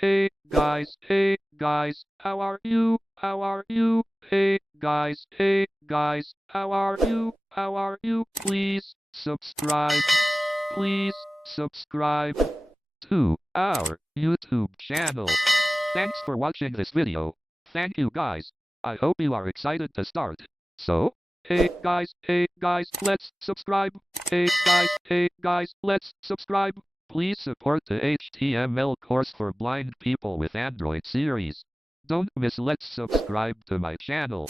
Hey guys, how are you? How are you? Hey guys, how are you? How are you? Please subscribe to our YouTube channel. Thanks for watching this video. Thank you guys. I hope you are excited to start. So, hey guys, let's subscribe. Hey guys, let's subscribe. Please support the HTML course for blind people with Android series. Don't miss Let's subscribe to my channel,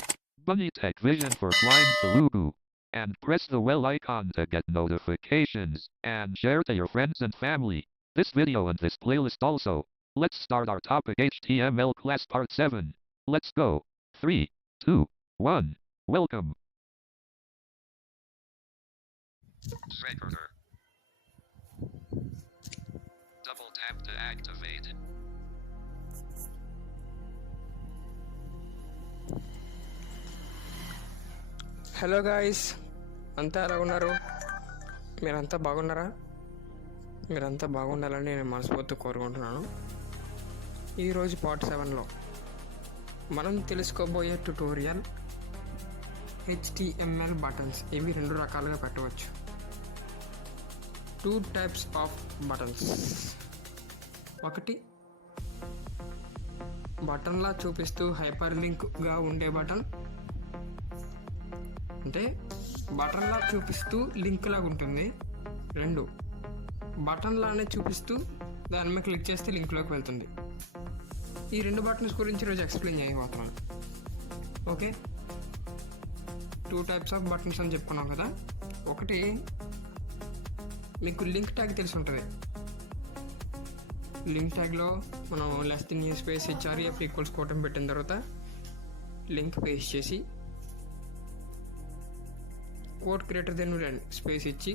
Bunny Tech Vision for Blind Telugu, and press the bell icon to get notifications, and share to your friends and family. This video and this playlist also. Let's start our topic HTML class part 7. Let's go. 3, 2, 1. Welcome. Recorder. Double tap to activate. Hello guys, అంతా ఎలా ఉన్నారు? మీరంతా బాగున్నారా? మీరంతా బాగుండాలని నేను మనస్ఫూర్తిగా కోరుకుంటున్నాను. ఈరోజు పార్ట్ 7లో మనం తెలుసుకోబోయే ట్యుటోరియల్ HTML బటన్స్. ఇవి 2 రకాలుగా పెట్టవచ్చు. 2 టైప్స్ ఆఫ్ బటన్స్. ఒకటి బటన్లా చూపిస్తూ హైపర్ లింక్గా ఉండే బటన్, అంటే బటన్లా చూపిస్తూ లింక్ లాగా ఉంటుంది. 2 బటన్లానే చూపిస్తూ దాని మీద క్లిక్ చేస్తే లింక్లోకి వెళ్తుంది. ఈ 2 బటన్స్ గురించి ఈరోజు ఎక్స్ప్లెయిన్ చేయబోతున్నాను. ఓకే, 2 టైప్స్ ఆఫ్ బటన్స్ అని చెప్పుకున్నాం కదా. ఒకటి మీకు లింక్ ట్యాగ్ తెలిసి ఉంటుంది. లింక్ ట్యాగ్లో మనం _స్పేస్ HREF ఈక్వల్స్ కోటం పెట్టిన తర్వాత లింక్ పేస్ట్ చేసి కోట్ > స్పేస్ ఇచ్చి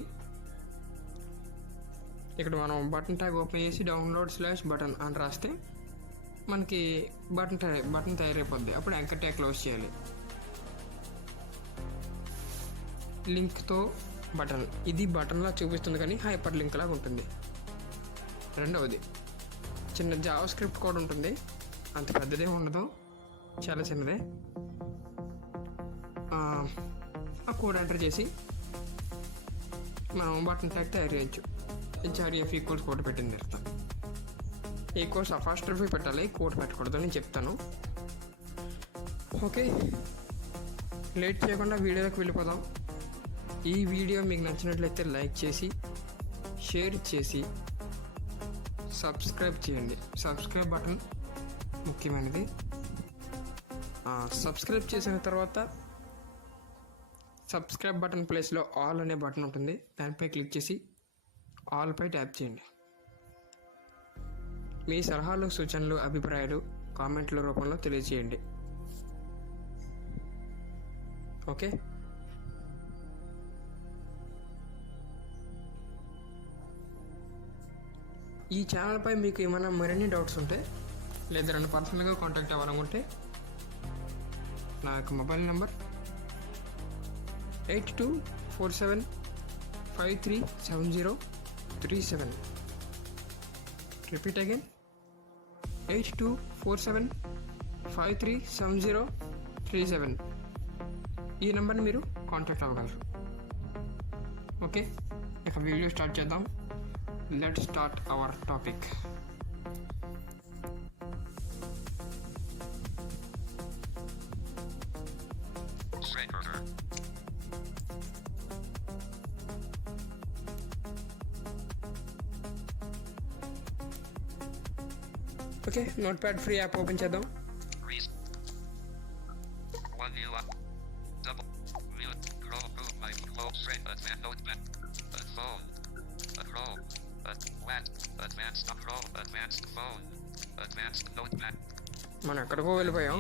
ఇక్కడ మనం బటన్ ట్యాగ్ ఓపెన్ చేసి download/button అని రాస్తే మనకి బటన్ తయారైపోద్ది. అప్పుడు యాంకర్ ట్యాగ్ క్లోజ్ చేయాలి. లింక్తో బటన్, ఇది బటన్లా చూపిస్తుంది కానీ హైపర్ లింక్ లాగా ఉంటుంది. రెండవది చిన్న జావా స్క్రిప్ట్ కోడ్ ఉంటుంది. అంత పెద్దదే ఉండదు, చాలా చిన్నదే. ఆ కోడ్ ఎంటర్ చేసి మనం బటన్ ట్యాగ్ తయారు చేయొచ్చు. HREF ఈక్వల్స్ కోడ్ పెట్టిన తర్వాత ఈ కోర్స్ అపాస్ట్రఫీ పెట్టాలి, కోడ్ పెట్టకూడదు నేను చెప్తాను. ఓకే, లేట్ చేయకుండా వీడియోలోకి వెళ్ళిపోదాం. ఈ వీడియో మీకు నచ్చినట్లయితే లైక్ చేసి, షేర్ చేసి, సబ్స్క్రైబ్ చేయండి. సబ్స్క్రైబ్ బటన్ ముఖ్యమైనది. సబ్స్క్రైబ్ చేసిన తర్వాత సబ్స్క్రైబ్ బటన్ ప్లేస్లో ఆల్ అనే బటన్ ఉంటుంది. దానిపై క్లిక్ చేసి ఆల్పై ట్యాప్ చేయండి. మీ సలహాలు, సూచనలు, అభిప్రాయాలు కామెంట్ల రూపంలో తెలియజేయండి. ఓకే, ఈ ఛానల్పై మీకు ఏమైనా మరిన్ని డౌట్స్ ఉంటే లేదా నన్ను పర్సనల్గా కాంటాక్ట్ అవ్వాలనుకుంటే నా యొక్క మొబైల్ నెంబర్ 8247537037. Repeat again, 8247537037. ఈ నెంబర్ని మీరు కాంటాక్ట్ అవ్వగలరు. ఓకే, ఇక వీడియో స్టార్ట్ చేద్దాం. Let's start our topic. Okay, note pad free app open చేద్దాం. మనం ఎక్కడికో వెళ్ళిపోయాం.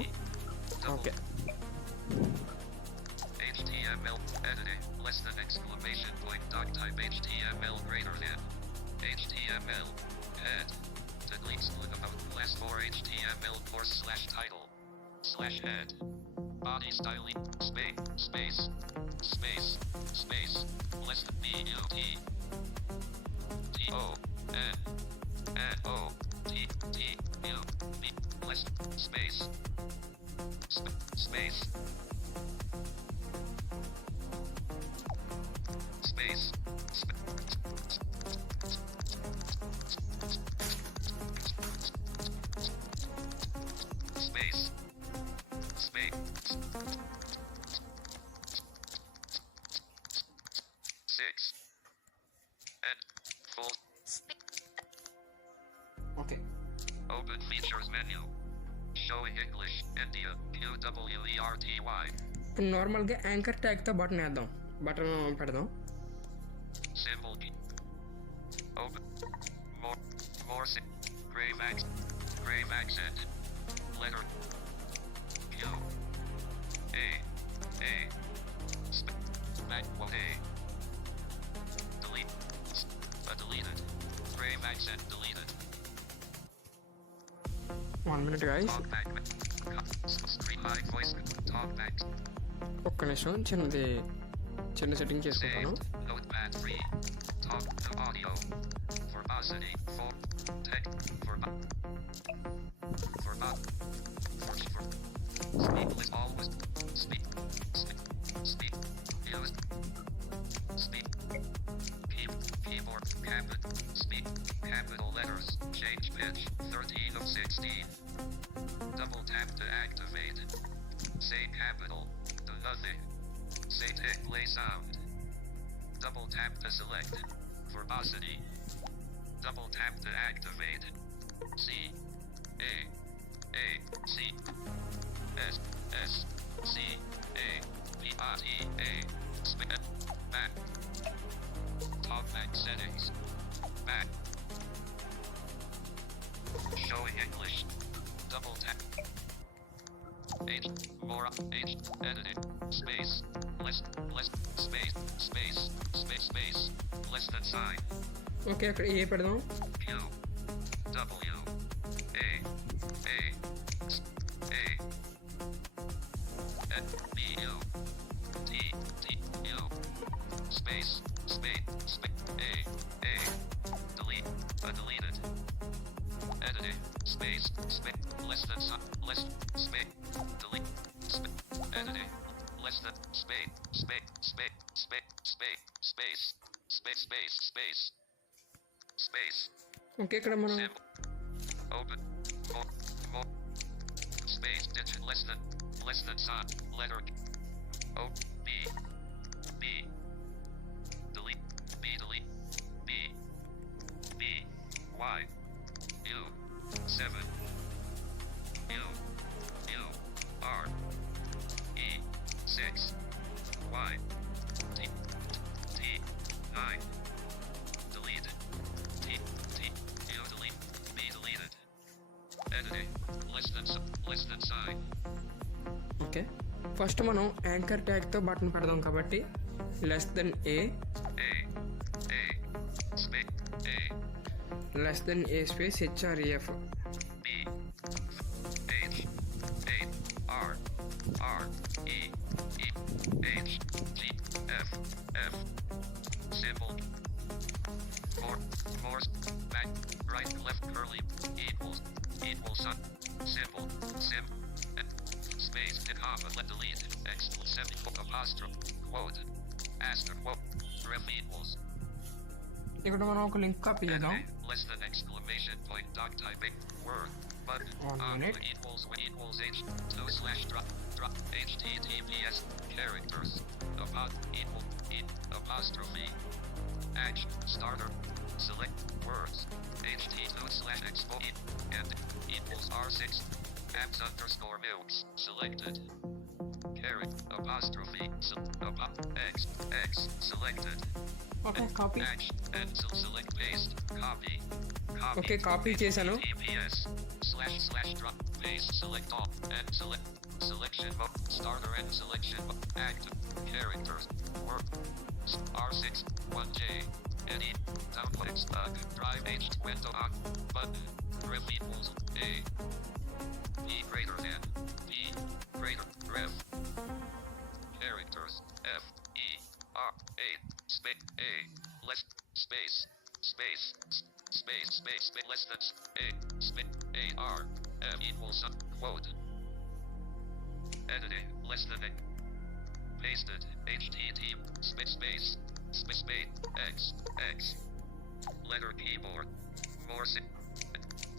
Okay, HTML editing !! type HTML HTML head delete about class for HTML course /title /head body styling space less than BUT TON NOT less space space space space space 6 and full okay open features menu showing English India QWERTY ఇప్పుడు నార్మల్గా యాంకర్ ట్యాగ్తో బటన్ వేద్దాం, బటన్ పెడదాం. symbol key open more grave accent letter Q A A delete deleted grave accent deleted 1 minute guys, talk back screen high voice talk back ఒక్క నిమిషం చిన్న సెట్టింగ్ చేసుకుంటాను. saved notepad free talk to audio verbosity for tech for speak with always speak use speak keyboard speak capital letters change pitch 13 of 16 double tap to activate say capital do nothing say tick play sound double tap to select verbosity double tap to activate C A C S S C A P R T A spin back talk back settings back showing English double tap H more H editing space less space less than sign okay అక్కడ ఏ పెడదాం. Q W A N B U T T U space A delete deleted editing space less than less space delete editing less than space okay ఇక్కడ మనం symbol open more space digit less than sign letter O B delete B Y U 7 U R E 6 Y T 9 deleted T U delete B deleted editing less than sign okay first మనం యాంకర్ ట్యాగ్తో బటన్ పెడదాం కాబట్టి less than A space A less than A space HREF B H R E H G F symbol more back right left curly equals sign symbol space hit comma let delete apostrophe quote asterisk quote ref equals ఇక్కడ మనం ఒక link copy చేద్దాం. less than exclamation point doc typing word button 1 minute. equals h 2 drop https characters about equal apostrophe action starter select words ht2/expo and equals r6 apps underscore mux selected apostrophe x selected okay copy action and select paste copy okay copy చేశాను. TPS / drop paste select all and selection mode starter and selection mode active characters work R6 1J any downloads drive H window on button ref equals A B greater than B greater ref characters F E R A space A less space less than A space A R M equals sub quote. Editing less than a. Pasted HTTP space X letter keyboard more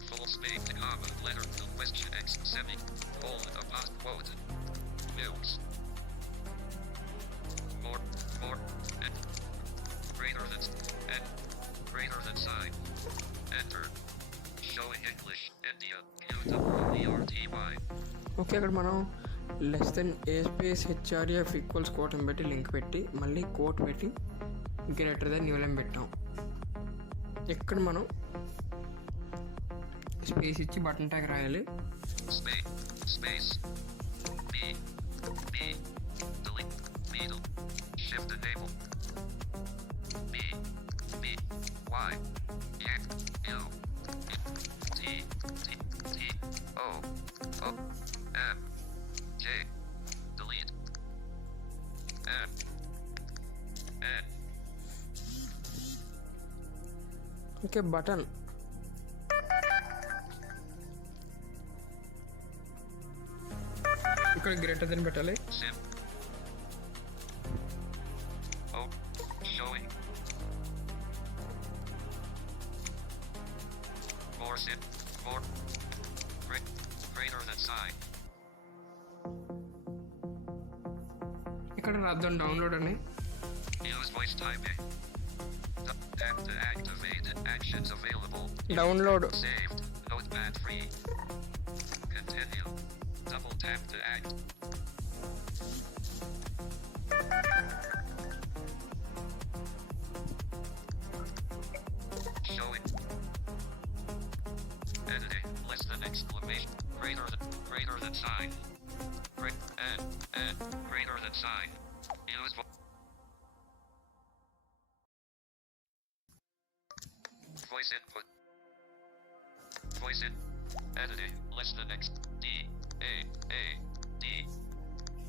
full space comma letter to question X semicolon about quote milks more and greater than sign enter showing English India QWERTY. Okay, అక్కడ మనం less than ఏ space HRF equals coat అని పెట్టి లింక్ పెట్టి మళ్ళీ కోట్ పెట్టి greater than new line పెట్టాం. ఇక్కడ మనం స్పేస్ ఇచ్చి బటన్ ట్యాగ్ రాయాలి. Space B delete middle shift enable B Y U T O M J delete M N. Okay, button ఇక్కడ గ్రేటర్ దెన్ పెట్టాలి. Sim. Oh, showing. More sim. More. Greater than sign. ఇక్కడ రాద్దాం డౌన్లోడ్ అని. Use voice typing. Tap to activate actions available. Download Saved. Notepad free. Continue. Double tap to act. Showing. Editing. Less than exclamation. Greater than sign. And greater than sign. Use voice input. Voice in. Editing. Less than X. D. A. D.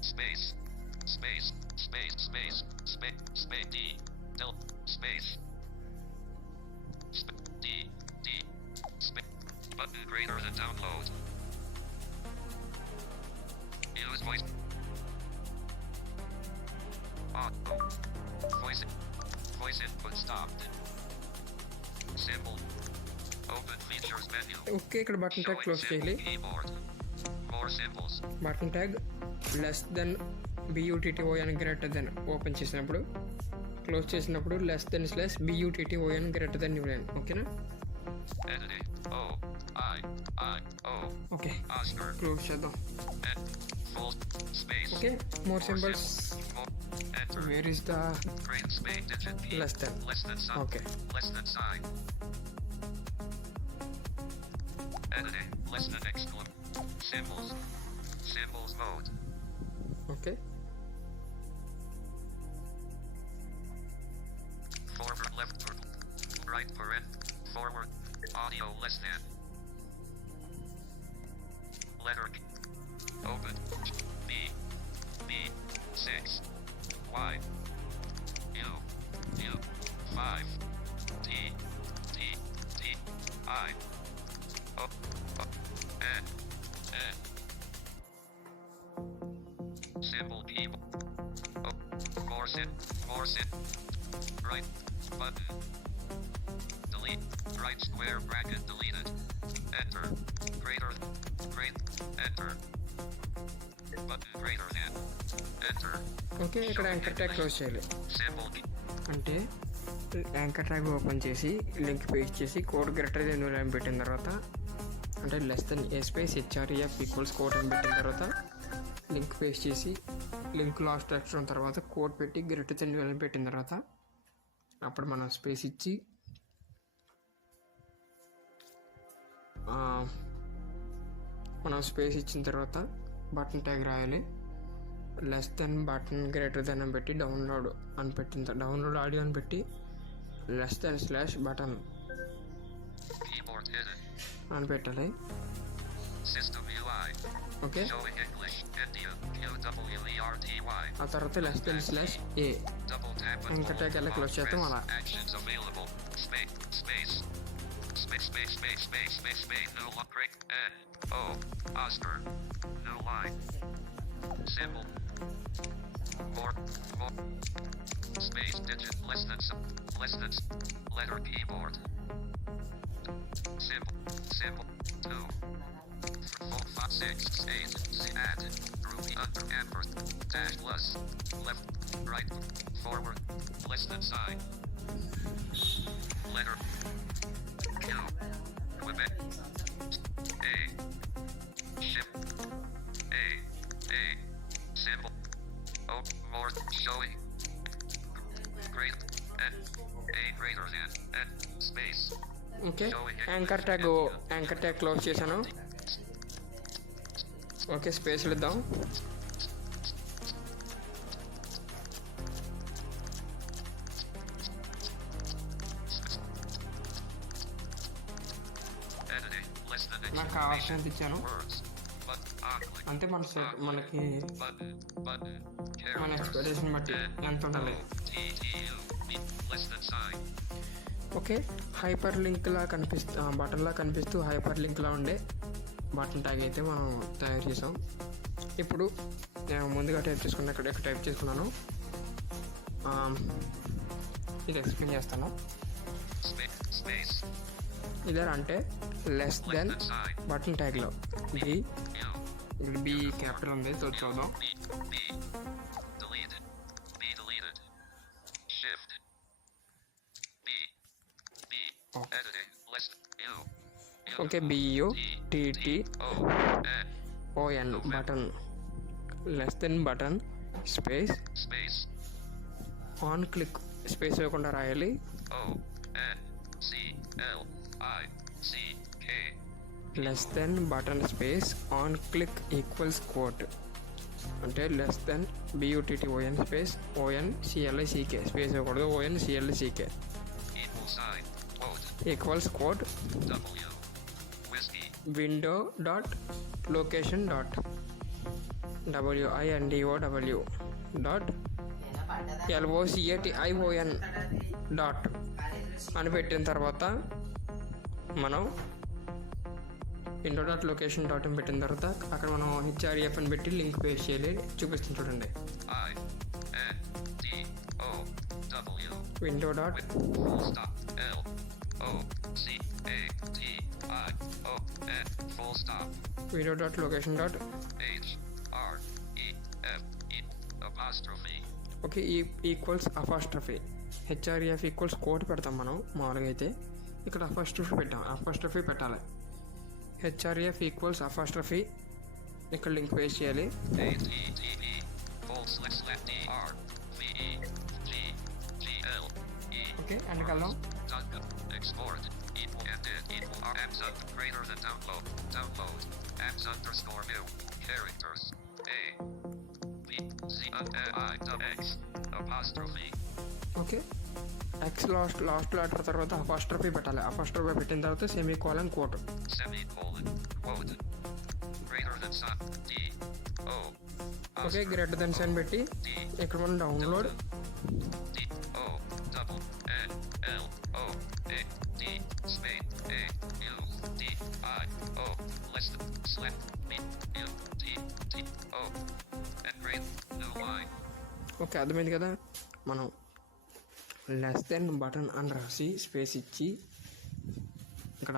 Space. D. Del. Space. D. Button greater than download. Use voice. Auto. Voice input stopped. Symbol. Open features menu. Okay, ఇక్కడ button tag close చేయాలి. Keyboard. More symbols. Button tag less than BUTTO అని greater than open చేసినప్పుడు, క్లోజ్ చేసినప్పుడు less than slash BUTTO అని greater than new line. ఓకేనా? Editing. O. I. O. Okay, Oscar. Close చేద్దాం. And full space. Okay, more symbols. More. Enter. Where is the Great space digit P. Less than. Less than sign. Okay. Less than sign. Editing. Less than exclamation. Symbols mode. Okay, Forward left right paren. Forward. Audio less than. Letter B. Open. B 6. Y. U 5. T I. O N. Symbol keyboard. Oh, more sit. Right button. Delete. Right square bracket deleted. Enter. Enter. Button greater than. Enter. Okay, ఇక్కడ anchor tag close చేయాలి. Symbol key. అంటే anchor tag open చేసి link paste చేసి code greater than new line పెట్టిన తర్వాత, అంటే less then ఏ space HRF equals code అని పెట్టిన తర్వాత లింక్ పేస్ట్ చేసి లింక్ లాస్ట్ అక్షరం తర్వాత కోడ్ పెట్టి గ్రేటర్ దెన్ న్యూ లైన్ పెట్టిన తర్వాత అప్పుడు మనం స్పేస్ ఇచ్చి మనం స్పేస్ ఇచ్చిన తర్వాత బటన్ ట్యాగ్ రాయాలి. Less than button greater than అని పెట్టి డౌన్లోడ్ అని పెట్టిన డౌన్లోడ్ ఆడియో అని పెట్టి less than slash button Keyboard hidden. అని పెట్టాలి. System UI. Okay, Showing English India QWERTY. ఆ తర్వాత less than slash A Double tap and ఇంకా hold ట్యాగ్ ఎలా on క్లోజ్ చేస్తాం press. అలా. Actions available. Space. No lock break. N. O, Oscar. New line. Symbol. More. Space digit less than letter keyboard. Symbol. 2. 4, 5, 6, 8, Z add. Ruby under amber. Dash plus. Left. Right. Forward. Less than sign. Letter. Q. Quebec. A. Ship. A. Symbol. O. More. Showing. Great. N. A greater than. N. Space. Okay anchor tag close చేశాను. ఓకే స్పేస్లు ఇద్దాం. నాకు కావాల్సినంత ఇచ్చాను. అంటే మనకి మన ఎక్స్పెక్టేషన్ బట్టి ఎంత ఉండాలి. ఓకే హైపర్ లింక్లా బటన్లా కనిపిస్తూ హైపర్ లింక్లా ఉండే బటన్ ట్యాగ్ అయితే మనం తయారు చేసాం. ఇప్పుడు నేను ముందుగా టైప్ చేసుకున్నా, ఇక్కడ టైప్ చేసుకున్నాను. ఇది ఎక్స్ప్లెయిన్ చేస్తాను. ఇదర్ అంటే లెస్ దెన్ బటన్ ట్యాగ్లో బి క్యాపిటల్ ఉంది, చూద్దాం. Okay BUTTON button less than button space on click space ఇవ్వకుండా రాయాలి. Less than button space on click equals quote అంటే less than BUTTON space ONCLICK space ఇవ్వకూడదు, ONCLICK equals code window dot location dot WINDOW dot LOCATION dot అని పెట్టిన తర్వాత మనం window dot location dot అని పెట్టిన తర్వాత అక్కడ మనం HREF అని పెట్టి లింక్ పేస్ట్ చేయాలి. చూపిస్తుంది చూడండి. Window dot window dot location dot okay equals apostrophe HREF equals quote పెడతాం మనం మామూలుగా అయితే. ఇక్కడ అపాస్ట్రఫీ పెట్టాలి. HREF ఈక్వల్స్ అపాస్ట్రఫీ ఇక్కడ లింక్ పేస్ట్ చేయాలి. ఓకే వెనకాలం ఓకే ఎక్స్ లాస్ట్ లెటర్ తర్వాత అపాస్ట్రఫీ పెట్టాలి. అపాస్ట్రఫీ పెట్టిన తర్వాత semicolon quote. Okay greater than sign పెట్టి ఇక్కడ మనం డౌన్లోడ్ ఓకే అర్థమైంది కదా. మనం లెస్ దెన్ బటన్ అని రాసి స్పేస్ ఇచ్చి ఇక్కడ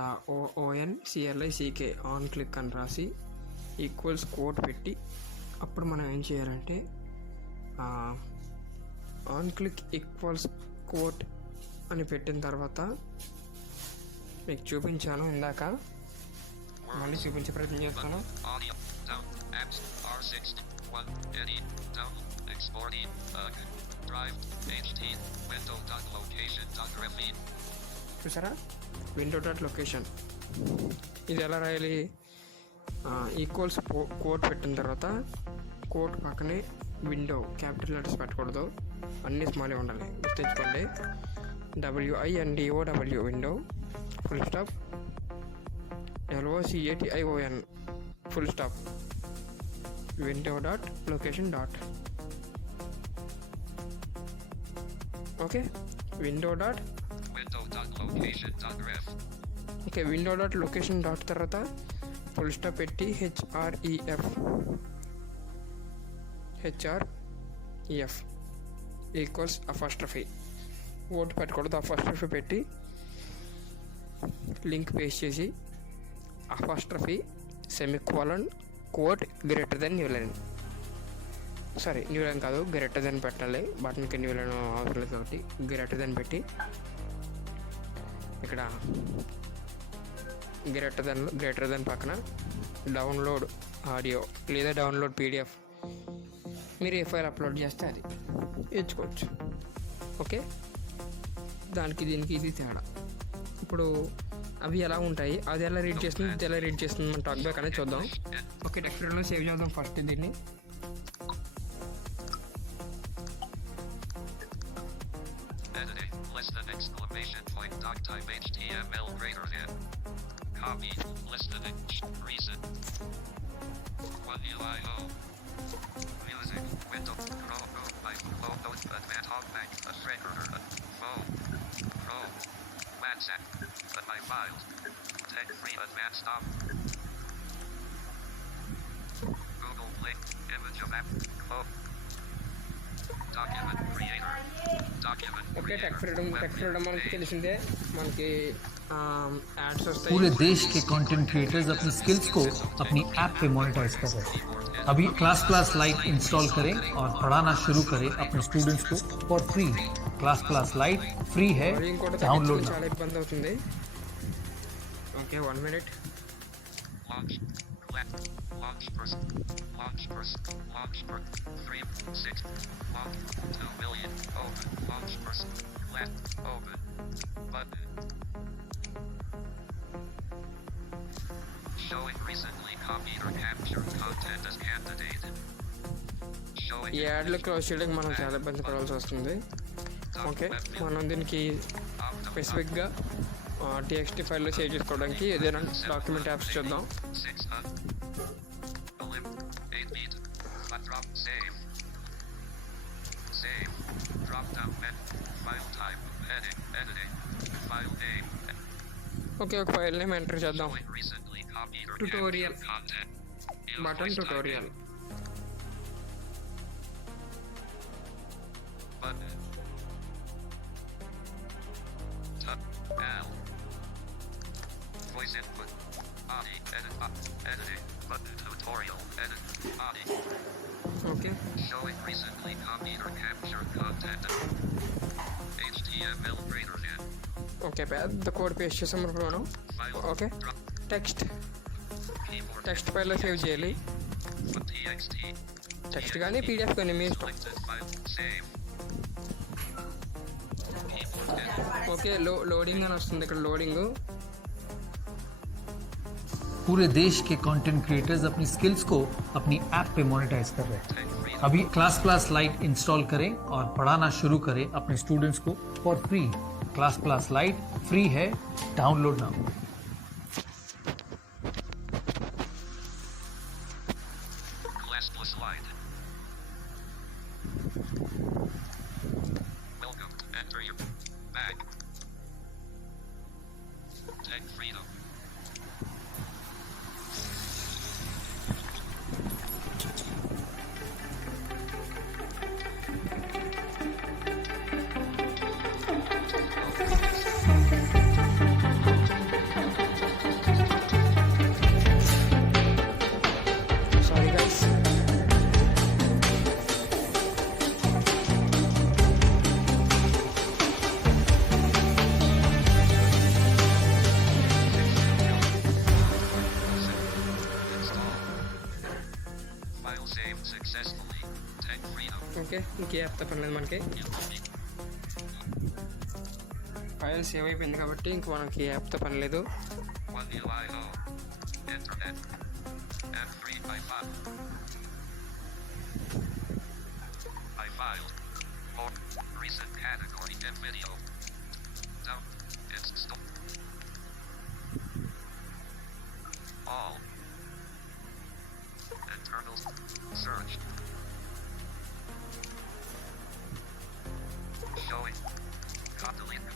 ONCLICK ఆన్ క్లిక్ అని రాసి ఈక్వల్స్ కోట్ పెట్టి అప్పుడు మనం ఏం చేయాలంటే ఆన్ క్లిక్ ఈక్వల్స్ కోట్ అని పెట్టిన తర్వాత మీకు చూపించాను ఇందాక, మళ్ళీ చూపించే ప్రయత్నం చేస్తాను. చూసారా విండో డాట్ లొకేషన్. ఇది ఎలా రాయాలి? ఈక్వల్స్ కోడ్ పెట్టిన తర్వాత కోడ్ పక్కనే విండో క్యాపిటల్ లెటర్స్ పెట్టకూడదు, అన్నీ స్మాలే ఉండాలి, గుర్తుంచుకోండి. WINDOW window full stop LOCATION full stop window dot location dot. Okay window dot location dot తర్వాత ఫుల్ స్టాప్ పెట్టి హెచ్ఆర్ఈఎఫ్ ఈక్వల్స్ అపాస్ట్రఫీ ఓటు పెట్టకూడదు, అపాస్ట్రఫీ పెట్టి లింక్ పేస్ట్ చేసి apostrophe semicolon quote greater than new line, sorry new line కాదు greater than పెట్టాలి, బటన్కి new line అవసరం లేదు కాబట్టి గ్రేటర్ దెన్ పెట్టి ఇక్కడ గ్రేటర్ దెన్ పక్కన డౌన్లోడ్ ఆడియో లేదా డౌన్లోడ్ పీడిఎఫ్ మీరు ఏ ఫైల్ అప్లోడ్ చేస్తే అది ఎంచుకోవచ్చు. ఓకే, దానికి దీనికి ఇది తేడా. ఇప్పుడు అవి ఎలా ఉంటాయి, అది ఎలా రీడ్ చేస్తుంది, ఇది ఎలా రీడ్ చేస్తుంది మన టాక్ బ్యాక్ అనేది చూద్దాం. ఓకే, టెక్స్ట్ ఎడిటర్లో సేవ్ చేద్దాం ఫస్ట్ దీన్ని. Copy, listening, reason. What UIO? Music, window, Chrome, photos, advanced talkback, a recorder, phone, Chrome, WhatsApp, my files, tech-free advanced stop. Google Play, image of app, phone. Document creator, document okay, text freedom మనకి తెలిసిందే. మనకి యాడ్స్ వస్తాయి. पूरे देश के content creators अपनी स्किल्स को अपनी ऐप पे मोनेटाइज कर रहे हैं. अभी क्लास लाइट इंस्टॉल करें और पढ़ाना शुरू करें अपने स्टूडेंट्स को for free. Class light free है, మరి ఇంకోటి डाउनलोड. చాలా ఇబ్బంది అవుతుంది. ఓకే, 1 minute. launch person, frame 6, launch 2 million, open, launch person, left, open, button. Showing recently copied or captured content as candidate. Showing ఈ యాడ్లు క్లోజ్ చేయడానికి మనం చాలా ఇబ్బంది పడాల్సి వస్తుంది. ఓకే, మనం దీనికి స్పెసిఫిక్గా టీఎక్స్టీ ఫైల్లో సేవ్ చేసుకోవడానికి ఏదైనా డాక్యుమెంట్ యాప్స్ చూద్దాం. 8 beat, drop, save, drop down menu, file type, editing, file name. Okay, ఒక ఫైల్ నేమ్ ఎంటర్ చేద్దాం. Showing recently copied or Tutorial. captured content. Button Voice tutorial. typing. Button. L. Voice input. Body. Editing. Button. Tutorial. Edit. Body. Okay, Showing recently copied or captured content. HTML greater than. Okay, పెద్ద code paste చేసాం ఇప్పుడు మనం. File. Okay, Drop. Text Keyboard. ఫైల్లో సేవ్ చేయాలి. TXT. Text కానీ పీడిఎఫ్ కానీ మీ ఇష్టం. Selected file. Save. Keyboard. Edit. Okay, loading అని వస్తుంది ఇక్కడ. లోడింగ్. पूरे देश के कंटेंट क्रिएटर्स अपनी स्किल्स को अपनी ऐप पे मोनेटाइज कर रहे हैं. Tech-free. अभी क्लास लाइट इंस्टॉल करें और पढ़ाना शुरू करें अपने स्टूडेंट्स को for free. Class light free है, download now. Class plus slide. Welcome. Enter your bag. Tech freedom. Sorry guys. Install. File saved successfully. Tech freedom. Okay, ఇంకే యాప్ తప్పలేదు మనకి. ఫైల్ సేవ్ అయిపోయింది కాబట్టి ఇంక మనకి ఈ యాప్తో పని లేదు. One UIO. Internet. F3 by file. I filed. More recent category in video. Down. It's stop. All. Internal. Search. Showing. Cut delete.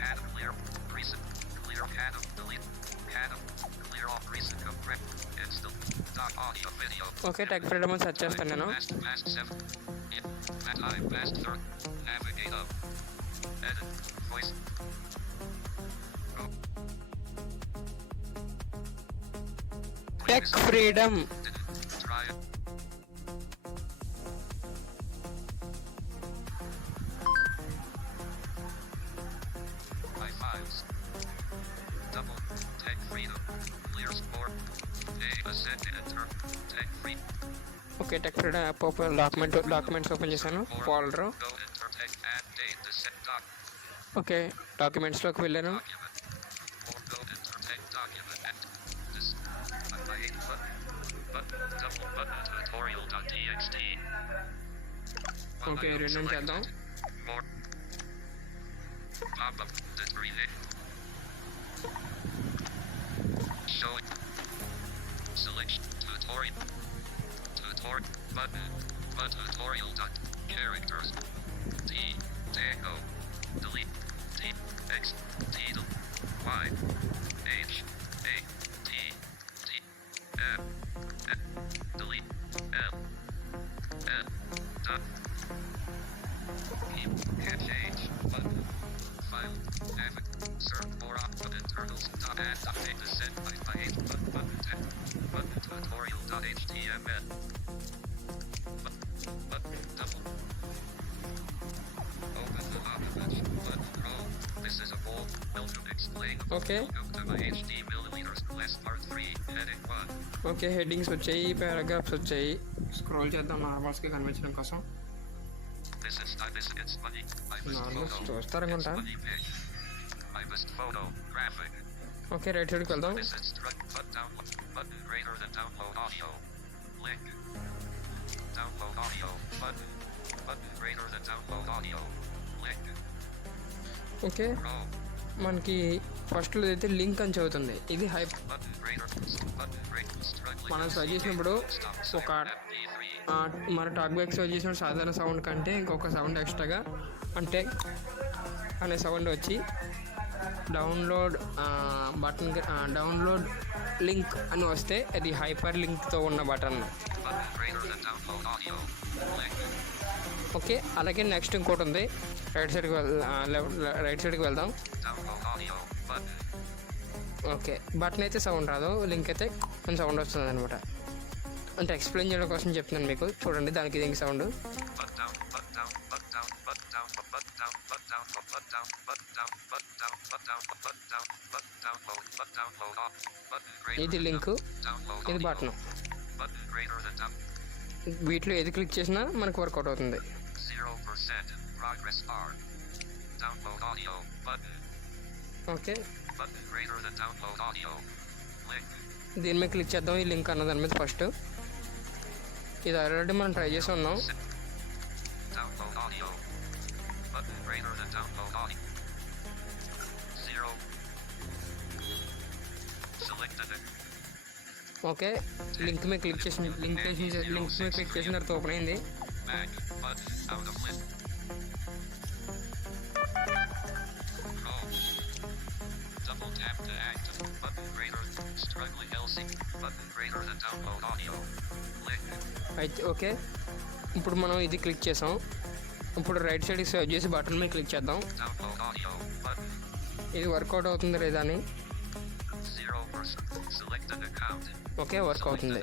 Cat clear. Recent. Clear cat delete. Cat clear all recent. video. Okay tech freedom అని సెర్చ్ చేస్తాను నేను. Past 7. Yeah. Time past 3. Navigate up. Edit. Voice. Tech freedom. Try it. My files. Double. Tech freedom. Clear score. A set enter. Tech free. Okay tech freedom app open documents open చేశాను. Folder. Go enter tech and date the set doc. ఓకే డాక్యుమెంట్స్లోకి వెళ్ళాను. Document. Or go enter tech document and this. My 8 button. Button. Double button tutorial.txt. Okay రెండు చేద్దాం. More. Pop up. This relay. Show it. Selection. Tutorial. Button. But tutorial dot characters. T. Tango. Delete. T. X. T. Y. H. A. T. T. F. F. Delete. L. L. Dot. Keep. Can't change. Button. File. Have it. Search for output internals. Dot and update the set by 8 button. Button tutorial.html. Button double. Open the document. Button row. This is a bold. Welcome explain. Okay. Welcome to my HD milliliters class part 3 heading 1. Okay headings వచ్చాయి, పారాగ్రాఫ్స్ వచ్చాయి. స్క్రోల్ చేద్దాం నార్మల్స్కి కనిపించడం కోసం. This is it's money. My best నార్మల్స్ photo. చూస్తారనుకుంటా. It's money pic. My best photo. Graphic. Okay right సైడ్కి వెళ్దాం. This is but download button greater than download audio. Link. Download audio button. Button greater than download audio. Link. Okay Row. మనకి ఫస్ట్లో అయితే లింక్ అని చదువుతుంది. ఇది hype. Button greater. Button greater. Struggling. మనం సెర్చ్ చేసినప్పుడు ఒక మన టాక్ బ్యాక్ సెర్చ్ చేసిన సాధారణ సౌండ్ కంటే ఇంకొక సౌండ్ ఎక్స్ట్రాగా అంటే అనే సౌండ్ వచ్చి డౌన్లోడ్ బటన్ డౌన్లోడ్ లింక్ అని వస్తే అది హైపర్ లింక్తో ఉన్న button. Button greater than download audio. Link. Okay అలాగే నెక్స్ట్ ఇంకోటి ఉంది. రైట్ సైడ్కి వెళ్దాం. Download audio button. Okay button అయితే సౌండ్ రాదు, లింక్ అయితే కొంచెం సౌండ్ వస్తుంది అనమాట. అంటే ఎక్స్ప్లెయిన్ చేయడం కోసం చెప్తున్నాను మీకు. చూడండి దానికి దీనికి sound. But down, but down, but down, but down, but down, but down, but down, but down, but down, but down, but down, but download, but download off, button greater ఇది than లింక్, download ఇది audio, button. button greater than down, వీటిలో ఏది క్లిక్ చేసినా మనకు వర్కౌట్ అవుతుంది. 0% progress bar, download audio, button, okay button greater than download audio, link, దీని మీద క్లిక్ చేద్దాం. ఈ లింక్ అన్న దాని మీద ఫస్ట్. ఇది ఆల్రెడీ మనం ట్రై చేసి ఉన్నాం. download audio, button greater than download audio, 0, selected it. Okay link మీద క్లిక్ చేసి లింక్ మీద క్లిక్ చేసిన తర్వాత ఓపెన్ అయింది. Back button out of list. Row. Double tap to active. Button greater. Struggling LC. Button greater than download audio. Link. అయితే ఓకే ఇప్పుడు మనం ఇది క్లిక్ చేసాం. ఇప్పుడు రైట్ సైడ్కి సెర్చ్ చేసి బటన్ మీద క్లిక్ చేద్దాం. Download audio. Button. ఇది వర్కౌట్ అవుతుంది లేదా అని. 0%. Selected account. ఓకే వర్క్ అవుతుంది.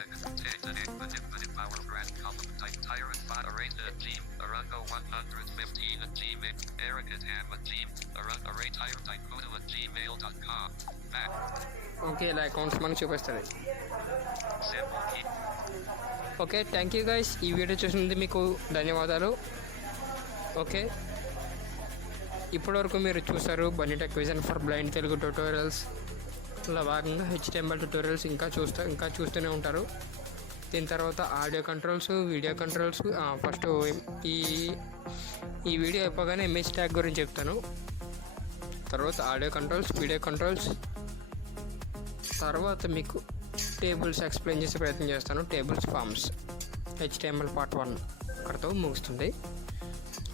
Power brand column type tyrant bot arranged at Gmail. Arango 115 at Gmail. Eric at Ham at Gmail. Array tyrant type photo at gmail.com. Back. Okay ఇలా అకౌంట్స్ మనకు చూపిస్తుంది. Simple key. Okay thank you guys. ఈ వీడియో చూసినందుకు మీకు ధన్యవాదాలు. ఓకే ఇప్పటివరకు మీరు చూసారు Bunny tech vision for blind Telugu ట్యూటోరియల్స్. ఇలా భాగంగా HTML ట్యూటోరియల్స్ ఇంకా చూస్తూనే ఉంటారు. దీని తర్వాత audio controls, video controls. First ఈ వీడియో అయిపోగానే ఇమేజ్ ట్యాగ్ గురించి చెప్తాను. తర్వాత ఆడియో కంట్రోల్స్, వీడియో కంట్రోల్స్, తర్వాత మీకు టేబుల్స్ ఎక్స్ప్లెయిన్ చేసే ప్రయత్నం చేస్తాను. టేబుల్స్, ఫార్మ్స్, HTML పార్ట్ 1 అక్కడితో ముగుస్తుంది.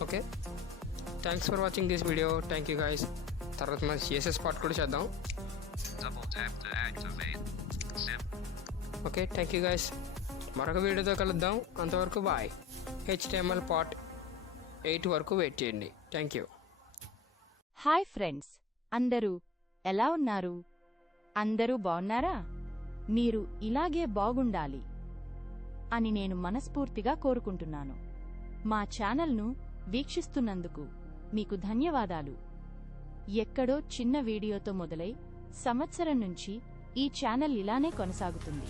Okay thanks for watching this video. Thank you guys. తర్వాత మన CSS పార్ట్ కూడా చేద్దాం. Double tap to activate. Sim. Okay thank you guys. మరొక వీడియోతో కలుద్దాం. అంతవరకు బాయ్. HTML పార్ట్ 8 వరకు వెయిట్ చేయండి. Thank you. హాయ్ ఫ్రెండ్స్, అందరూ ఎలా ఉన్నారు? అందరూ బాగున్నారా? మీరు ఇలాగే బాగుండాలి అని నేను మనస్ఫూర్తిగా కోరుకుంటున్నాను. మా ఛానల్ను వీక్షిస్తున్నందుకు మీకు ధన్యవాదాలు. ఎక్కడో చిన్న వీడియోతో మొదలై సంవత్సరం నుంచి ఈ ఛానల్ ఇలానే కొనసాగుతుంది.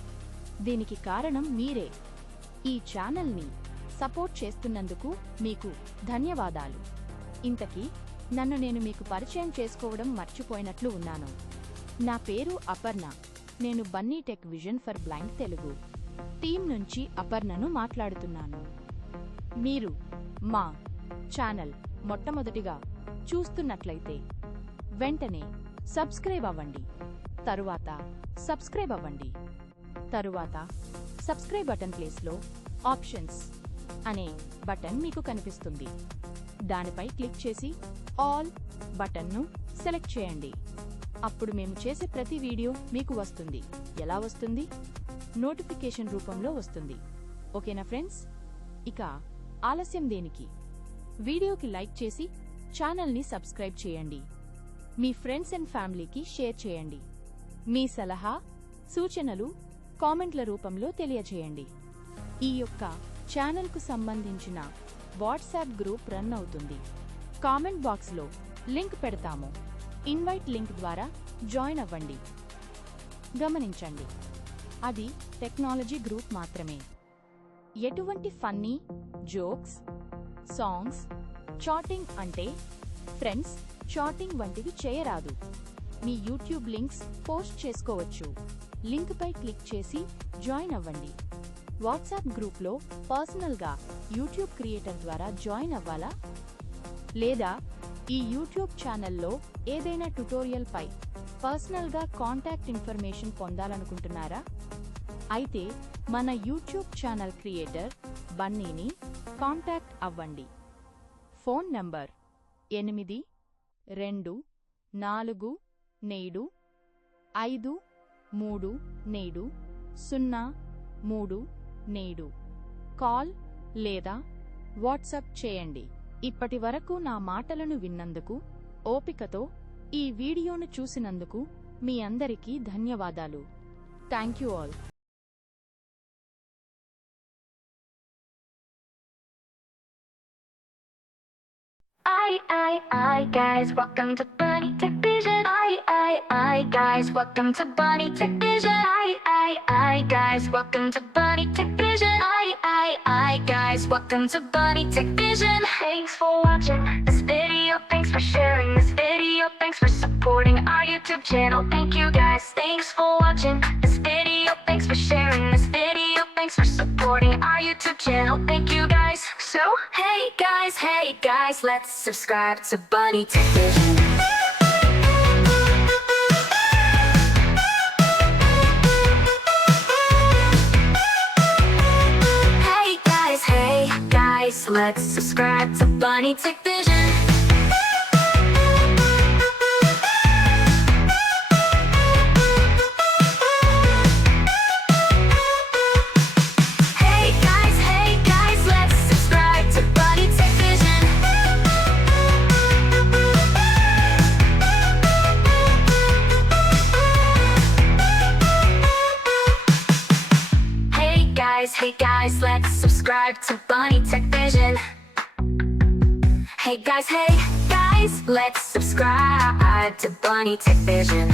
దీనికి కారణం మీరే. ఈ ఛానల్ని సపోర్ట్ చేస్తున్నందుకు మీకు ధన్యవాదాలు. ఇంతకీ నన్ను నేను మీకు పరిచయం చేసుకోవడం మర్చిపోయినట్లు ఉన్నాను. నా పేరు అపర్ణ. నేను Bunny tech vision for blind Telugu టీం నుంచి అపర్ణను మాట్లాడుతున్నాను. మీరు మా ఛానల్ మొట్టమొదటిగా చూస్తున్నట్లయితే వెంటనే సబ్స్క్రైబ్ అవ్వండి. తరువాత సబ్స్క్రైబ్ బటన్ ప్లేస్లో ఆప్షన్స్ అనే బటన్ మీకు కనిపిస్తుంది. దానిపై క్లిక్ చేసి ఆల్ బటన్ను సెలెక్ట్ చేయండి. అప్పుడు మేము చేసే ప్రతి వీడియో మీకు వస్తుంది. ఎలా వస్తుంది? నోటిఫికేషన్ రూపంలో వస్తుంది. ఓకేనా ఫ్రెండ్స్? ఇక ఆలస్యం దేనికి? వీడియోకి లైక్ చేసి ఛానల్ని సబ్స్క్రైబ్ చేయండి. మీ ఫ్రెండ్స్ అండ్ ఫ్యామిలీకి షేర్ చేయండి. మీ సలహా సూచనలు కామెంట్ల రూపంలో తెలియజేయండి. ఈ యొక్క ఛానల్కు సంబంధించిన వాట్సాప్ గ్రూప్ రన్ అవుతుంది. కామెంట్ బాక్స్లో లింక్ పెడతాము. ఇన్వైట్ లింక్ ద్వారా జాయిన్ అవ్వండి. గమనించండి, అది టెక్నాలజీ గ్రూప్ మాత్రమే. ఎటువంటి ఫన్నీ జోక్స్, సాంగ్స్, చాటింగ్ అంటే ఫ్రెండ్స్ చాటింగ్ వంటివి చేయరాదు. మీ యూట్యూబ్ లింక్స్ పోస్ట్ చేసుకోవచ్చు. లింక్పై క్లిక్ చేసి జాయిన్ అవ్వండి. వాట్సాప్ గ్రూప్లో పర్సనల్గా యూట్యూబ్ క్రియేటర్ ద్వారా జాయిన్ అవ్వాలా? లేదా ఈ యూట్యూబ్ ఛానల్లో ఏదైనా ట్యుటోరియల్ పై పర్సనల్గా కాంటాక్ట్ ఇన్ఫర్మేషన్ పొందాలనుకుంటున్నారా? అయితే మన యూట్యూబ్ ఛానల్ క్రియేటర్ బన్నీని కాంటాక్ట్ అవ్వండి. ఫోన్ నంబర్ 82475303 కాల్ లేదా వాట్సాప్ చేయండి. ఇప్పటి వరకు నా మాటలను విన్నందుకు, ఓపికతో ఈ వీడియోను చూసినందుకు మీ అందరికీ ధన్యవాదాలు. Thank you all. I guys, welcome to Bunny Tech Vision. I guys, welcome to Bunny Tech Vision. I guys, welcome to Bunny Tech Vision. I guys, welcome to Bunny Tech Vision. Thanks for watching this video. Thanks for sharing this video. Thanks for supporting our YouTube channel. Thank you guys. Thanks for watching this video. Thanks for sharing this video. Thanks for supporting our YouTube channel. Thank you guys. So, hey guys, let's subscribe to Bunny Tech Vision. Hey guys, let's subscribe to Bunny Tech Vision. Hey guys, let's subscribe to Bunny Tech Vision. Hey guys, let's subscribe to Bunny Tech Vision. Hey guys, let's subscribe to Bunny Tech Vision.